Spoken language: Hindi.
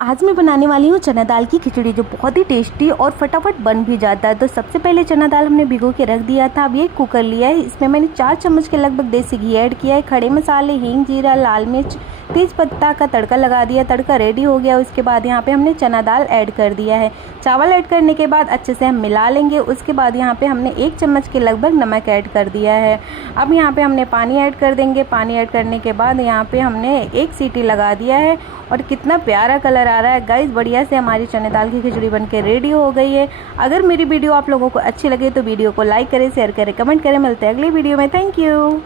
आज मैं बनाने वाली हूँ चना दाल की खिचड़ी, जो बहुत ही टेस्टी और फटाफट बन भी जाता है। तो सबसे पहले चना दाल हमने भिगो के रख दिया था। अब ये कुकर लिया है, इसमें मैंने 4 चम्मच के लगभग देसी घी ऐड किया है। खड़े मसाले, हींग, जीरा, लाल मिर्च, तेज पत्ता का तड़का लगा दिया। तड़का रेडी हो गया, उसके बाद यहाँ पे हमने चना दाल ऐड कर दिया है। चावल ऐड करने के बाद अच्छे से हम मिला लेंगे। उसके बाद यहाँ पे हमने 1 चम्मच के लगभग नमक ऐड कर दिया है। अब यहाँ पे हमने पानी ऐड कर देंगे। पानी ऐड करने के बाद यहाँ पे हमने 1 सीटी लगा दिया है और कितना प्यारा कलर आ रहा है गाइस। बढ़िया से हमारी चने दाल की खिचड़ी बनके रेडी हो गई है। अगर मेरी वीडियो आप लोगों को अच्छी लगे तो वीडियो को लाइक करें, शेयर करें, कमेंट करें। मिलते हैं अगली वीडियो में। Thank you.